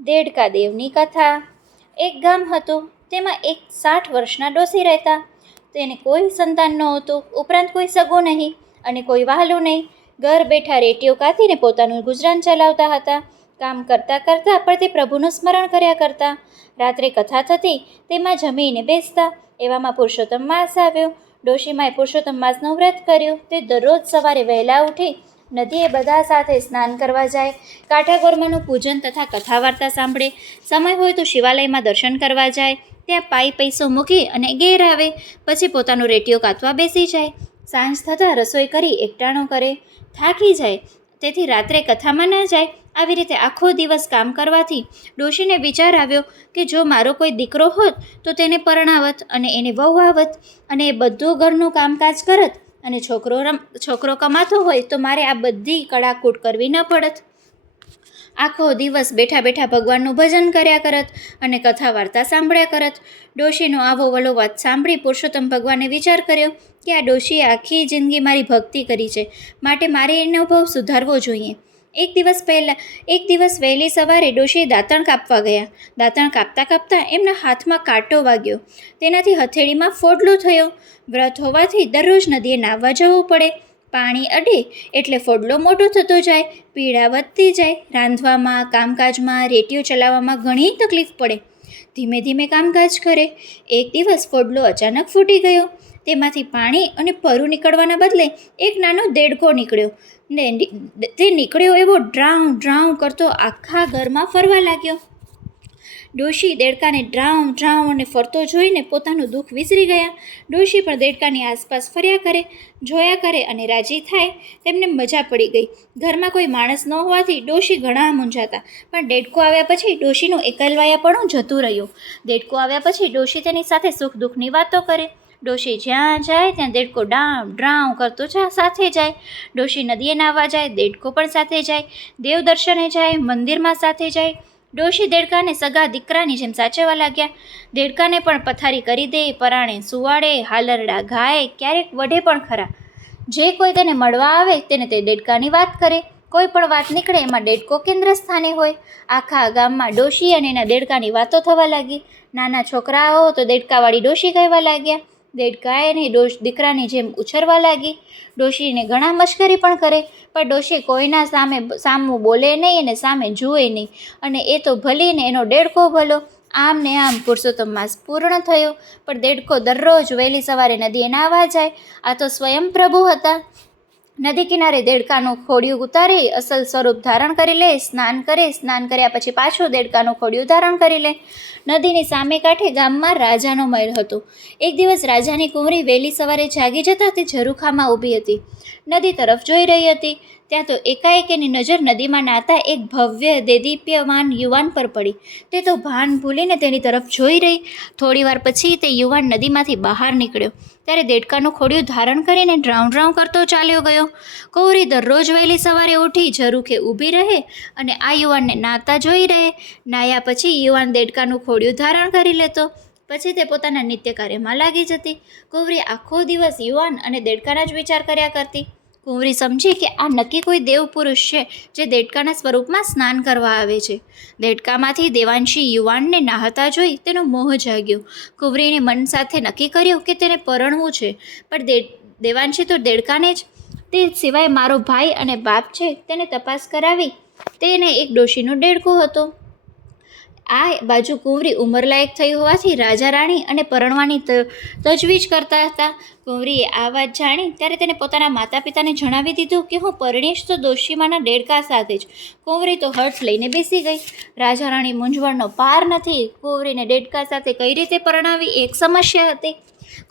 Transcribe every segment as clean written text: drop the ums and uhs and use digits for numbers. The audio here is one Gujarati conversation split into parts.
દેડકા દેવની કથા. એક ગામ હતું. તેમાં એક 60 વર્ષના ડોસી રહેતા. તેને કોઈ સંતાન નહોતું, ઉપરાંત કોઈ સગું નહીં અને કોઈ વહાલું નહીં. ઘર બેઠા રેટીઓ કાતીને પોતાનું ગુજરાન ચલાવતા હતા. કામ કરતાં કરતાં પણ તે પ્રભુનું સ્મરણ કર્યા કરતા. રાત્રે કથા થતી, તેમાં જમીને બેસતા. એવામાં પુરુષોત્તમ માસ આવ્યો. ડોશીમાએ પુરુષોત્તમ માસનું વ્રત કર્યું. તે દરરોજ સવારે વહેલા ઉઠી નદીએ બધા સાથે સ્નાન કરવા જાય, કાંઠાગોરમાનું પૂજન તથા કથા વાર્તા સાંભળે. સમય હોય તો શિવાલયમાં દર્શન કરવા જાય. ત્યાં પાઈ પૈસો મૂકી અને ઘેર આવે. પછી પોતાનું રેટીઓ કાતવા બેસી જાય. સાંજ થતાં રસોઈ કરી એકટાણું કરે. થાકી જાય તેથી રાત્રે કથામાં ન જાય. આવી રીતે આખો દિવસ કામ કરવાથી ડોશીને વિચાર આવ્યો કે જો મારો કોઈ દીકરો હોત તો તેને પરણાવત અને એને વહુ આવત અને એ બધું ઘરનું કામકાજ કરત અને છોકરો કમાતો હોય તો મારે આ બધી કડાકૂટ કરવી ન પડત. આખો દિવસ બેઠા બેઠા ભગવાનનું ભજન કર્યા કરત અને કથા વાર્તા સાંભળ્યા કરત. ડોશીનો આવો વલો વાત સાંભળી પુરુષોત્તમ ભગવાને વિચાર કર્યો કે આ ડોશીએ આખી જિંદગી મારી ભક્તિ કરી છે, માટે મારે એનો ભાવ સુધારવો જોઈએ. એક દિવસ વહેલી સવારે ડોશી દાંતણ કાપવા ગયા. દાંતણ કાપતા કાપતા એમના હાથમાં કાંટો વાગ્યો. તેનાથી હથેળીમાં ફોડલો થયો. વ્રત હોવાથી દરરોજ નદીએ નાહવા જવું પડે. પાણી અડે એટલે ફોડલો મોટો થતો જાય, પીડા વધતી જાય. રાંધવામાં, કામકાજમાં, રેટીઓ ચલાવવામાં ઘણી તકલીફ પડે. ધીમે ધીમે કામકાજ કરે. એક દિવસ ફોડલો અચાનક ફૂટી ગયો. તેમાંથી પાણી અને પરું નીકળવાના બદલે એક નાનો દેડકો નીકળ્યો ને તે નીકળ્યો એવો ડ્રાઉં ડ્રાઉં કરતો આખા ઘરમાં ફરવા લાગ્યો. ડોશી દેડકાને ડ્રાઉં ડ્રાઉં અને ફરતો જોઈને પોતાનું દુઃખ વિસરી ગયા. ડોશી પણ દેડકાની આસપાસ ફર્યા કરે, જોયા કરે અને રાજી થાય. તેમને મજા પડી ગઈ. ઘરમાં કોઈ માણસ ન હોવાથી ડોશી ઘણા મૂંઝાતા. પણ દેડકો આવ્યા પછી ડોશીનું એકલવાયાપણું જતું રહ્યું. દેડકો આવ્યા પછી ડોશી તેની સાથે સુખ દુઃખની વાતો કરે. ડોશી જ્યાં જાય ત્યાં દેડકો ડાઉં ડ્રાઉં કરતો સાથે જાય. ડોશી નદીએ નાહવા જાય, દેડકો પણ સાથે જાય. દેવ દર્શને જાય, મંદિરમાં સાથે જાય. ડોશી દેડકાને સગા દીકરાની જેમ સાચવવા લાગ્યા. દેડકાને પણ પથારી કરી દે, પરાણે સુવાડે, હાલરડા ગાય, ક્યારેક વઢે પણ ખરા. જે કોઈ તેને મળવા આવે તેને તે દેડકાની વાત કરે. કોઈ પણ વાત નીકળે એમાં દેડકો કેન્દ્ર સ્થાને હોય. આખા ગામમાં ડોશી અને એના દેડકાની વાતો થવા લાગી. નાના છોકરાઓ તો દેડકાવાળી ડોશી કહેવા લાગ્યા. દેડકા એને દીકરાની જેમ ઉછરવા લાગી. ડોશીને ઘણા મશ્કરી પણ કરે, પણ ડોશી કોઈના સામું બોલે નહીં અને સામે જુએ નહીં. અને એ તો ભલી ને એનો દેડકો ભલો. આમ ને આમ પુરુષોત્તમ માસ પૂર્ણ થયો. પણ દેડકો દરરોજ વહેલી સવારે નદીએ નાહવા જાય. આ તો સ્વયં પ્રભુ હતા. નદી કિનારે દેડકાનું ખોડિયું ઉતારે, અસલ સ્વરૂપ ધારણ કરી લે, સ્નાન કરે. સ્નાન કર્યા પછી પાછું દેડકાનું ખોડિયું ધારણ કરી લે. નદીની સામે કાંઠે ગામમાં રાજાનો મહેલ હતો. એક દિવસ રાજાની કુંવરી વહેલી સવારે જાગી જતાં તે ઝરૂખામાં ઊભી હતી. નદી તરફ જોઈ રહી હતી. ત્યાં તો એકાએક એની નજર નદીમાં નાહતા એક ભવ્ય દેદીપ્યમાન યુવાન પર પડી. તે તો ભાન ભૂલીને તેની તરફ જોઈ રહી. થોડીવાર પછી તે યુવાન નદીમાંથી બહાર નીકળ્યો. ત્યારે દેડકાનું ખોડિયું ધારણ કરીને ડ્રાઉં ડ્રાઉં કરતો ચાલ્યો ગયો. કુંવરી દરરોજ વહેલી સવારે ઉઠી ઝરૂખે ઊભી રહે અને આ યુવાનને નાહતા જોઈ રહે. નાહ્યા પછી યુવાન દેડકાનું ખોડિયું ધારણ કરી લેતો. પછી તે પોતાના નિત્ય કાર્યમાં લાગી જતી. કુંવરી આખો દિવસ યુવાન અને દેડકાના જ વિચાર કર્યા કરતી. કુંવરી સમજી કે આ નક્કી કોઈ દેવ પુરુષ છે જે દેડકાના સ્વરૂપમાં સ્નાન કરવા આવે છે. દેડકામાંથી દેવાંશી યુવાનને નાહતા જોઈ તેનો મોહ જાગ્યો. કુંવરીને મન સાથે નક્કી કર્યું કે તેને પરણવું છે. પણ દેવાંશી તો દેડકાને જ, તે સિવાય મારો ભાઈ અને બાપ છે તેને તપાસ કરાવી. તેને એક ડોશીનો દેડકો હતો. આ બાજુ કુંવરી ઉંમરલાયક થઈ હોવાથી રાજા રાણી અને પરણવાની તજવીજ કરતા હતા. કુંવરીએ આ વાત જાણી ત્યારે તેને પોતાના માતા પિતાને જણાવી દીધું કે હું પરણીશ તો ડોશીમાના દેડકા સાથે જ. કુંવરી તો હઠ લઈને બેસી ગઈ. રાજા રાણી મૂંઝવણનો પાર નથી. કુંવરીને દેડકા સાથે કઈ રીતે પરણાવી એક સમસ્યા હતી.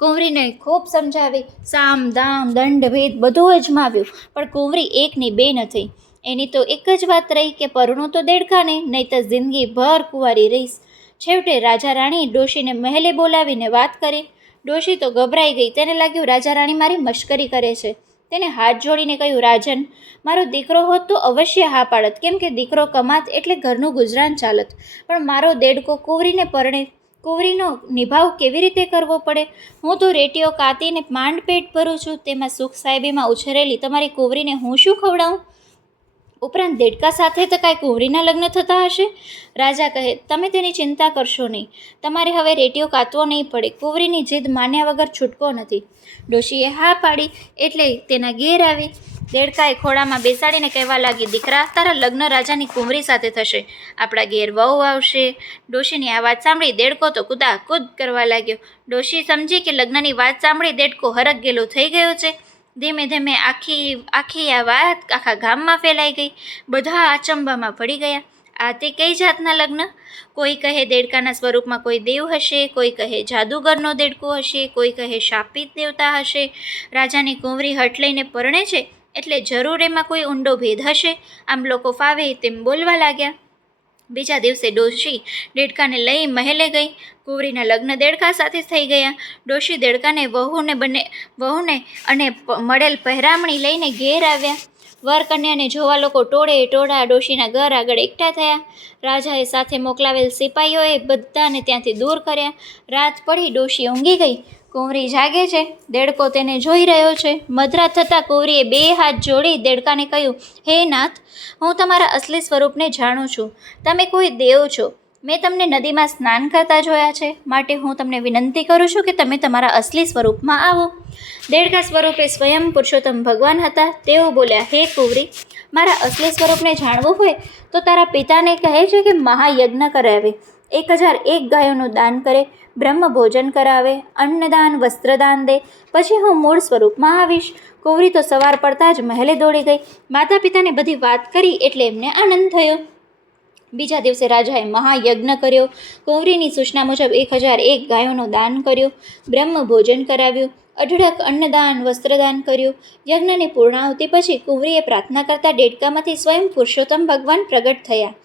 કુંવરીને ખૂબ સમજાવી, સામ દામ દંડ ભેદ બધું અજમાવ્યું, પણ કુંવરી એકની બે ન થઈ. એની તો એક જ વાત રહી કે પરણું તો દેડકાને, નહીં તો જિંદગી ભર કુંવારી રહીશ. છેવટે રાજા રાણી ડોશીને મહેલે બોલાવીને વાત કરી. ડોશી તો ગભરાઈ ગઈ. તેને લાગ્યું રાજા રાણી મારી મશ્કરી કરે છે. તેને હાથ જોડીને કહ્યું, રાજન, મારો દીકરો હોત તો અવશ્ય હા પાડત, કેમ કે દીકરો કમાત એટલે ઘરનું ગુજરાન ચાલત. પણ મારો દેડકો કુંવરીને પરણે. કુંવરીનો નિભાવ કેવી રીતે કરવો પડે? હું તો રેટીઓ કાતીને માંડ પેટ ભરું છું. તેમાં સુખ સાહેબીમાં ઉછરેલી તમારી કુંવરીને હું શું ખવડાવું? ઉપરાંત દેડકા સાથે તો કાંઈ કુંવરીના લગ્ન થતા હશે? રાજા કહે, તમે તેની ચિંતા કરશો નહીં. તમારે હવે રેટીઓ કાતવો નહીં પડે. કુંવરીની જીદ માન્યા વગર છૂટકો નથી. ડોશીએ હા પાડી એટલે તેના ઘેર આવી. દેડકાએ ખોળામાં બેસાડીને કહેવા લાગી, દીકરા, તારા લગ્ન રાજાની કુંવરી સાથે થશે. આપણા ઘેર વહુ આવશે. ડોશીની આ વાત સાંભળી દેડકો તો કૂદાકૂદ કરવા લાગ્યો. ડોશી સમજી કે લગ્નની વાત સાંભળી દેડકો હરખ ગેલો થઈ ગયો છે. ધીમે ધીમે આખી આ વાત આખા ગામમાં ફેલાઈ ગઈ. બધા અચંબામાં પડી ગયા. આ તે કઈ જાતના લગ્ન? કોઈ કહે દેડકાના સ્વરૂપમાં કોઈ દેવ હશે, કોઈ કહે જાદુગરનો દેડકો હશે, કોઈ કહે શાપિત દેવતા હશે. રાજાની કુંવરી હઠ લઈને પરણે છે એટલે જરૂર એમાં કોઈ ઊંડો ભેદ હશે. આમ લોકો ફાવે તેમ બોલવા લાગ્યા. બીજા દિવસે ડોશી દેડકાને લઈ મહેલે ગઈ. કુંવરીના લગ્ન દેડકા સાથે થઈ ગયા. ડોશી દેડકાને વહુને અને મળેલ પહેરામણી લઈને ઘેર આવ્યા. વર કન્યાને જોવા લોકો ટોળે ટોળા ડોશીના ઘર આગળ એકઠા થયા. રાજાએ સાથે મોકલાવેલ સિપાહીઓએ બધાને ત્યાંથી દૂર કર્યા. રાત પડી, ડોશી ઊંઘી ગઈ. કુંવરી જાગે છે. દેડકો તેને જોઈ રહ્યો છે. મધરાત થતાં કુંવરીએ 2 હાથ જોડી દેડકાને કહ્યું, હે નાથ, હું તમારા અસલી સ્વરૂપને જાણું છું. તમે કોઈ દેવ છો. મેં તમને નદીમાં સ્નાન કરતા જોયા છે. માટે હું તમને વિનંતી કરું છું કે તમે તમારા અસલી સ્વરૂપમાં આવો. દેડકા સ્વરૂપે સ્વયં પુરુષોત્તમ ભગવાન હતા. તેઓ બોલ્યા, હે કુંવરી, મારા અસલી સ્વરૂપને જાણવું હોય તો તારા પિતાને કહે છે કે મહાયજ્ઞ કરાવે, 1001 ગાયોનું દાન કરે, બ્રહ્મ ભોજન કરાવે, અન્નદાન વસ્ત્રદાન દે, પછી હું મૂળ સ્વરૂપમાં આવીશ. કુંવરી તો સવાર પડતા જ મહેલે દોડી ગઈ. માતા પિતાને બધી વાત કરી એટલે એમને આનંદ થયો. બીજા દિવસે રાજાએ મહાયજ્ઞ કર્યો. કુંવરીની સૂચના મુજબ 1001 ગાયોનું દાન કર્યું, બ્રહ્મ ભોજન કરાવ્યું, અઢળક અન્નદાન વસ્ત્રદાન કર્યું. યજ્ઞની પૂર્ણાહુતિ પછી કુંવરીએ પ્રાર્થના કરતા દેડકામાંથી સ્વયં પુરુષોત્તમ ભગવાન પ્રગટ થયા.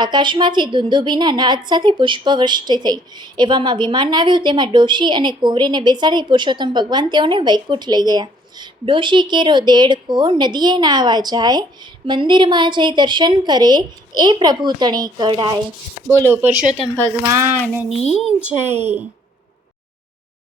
આકાશમાંથી દુંદુભીના નાદ સાથે પુષ્પવૃષ્ટિ થઈ. એવામાં વિમાન આવ્યું. તેમાં ડોશી અને કુંવરીને બેસાડી પુરુષોત્તમ ભગવાન તેઓને વૈકુંઠ લઈ ગયા. ડોશી કેરો દેડકો નદીએ નાવા જાય, મંદિરમાં જઈ દર્શન કરે, એ પ્રભુ તણી કડાય. બોલો પુરુષોત્તમ ભગવાનની જય.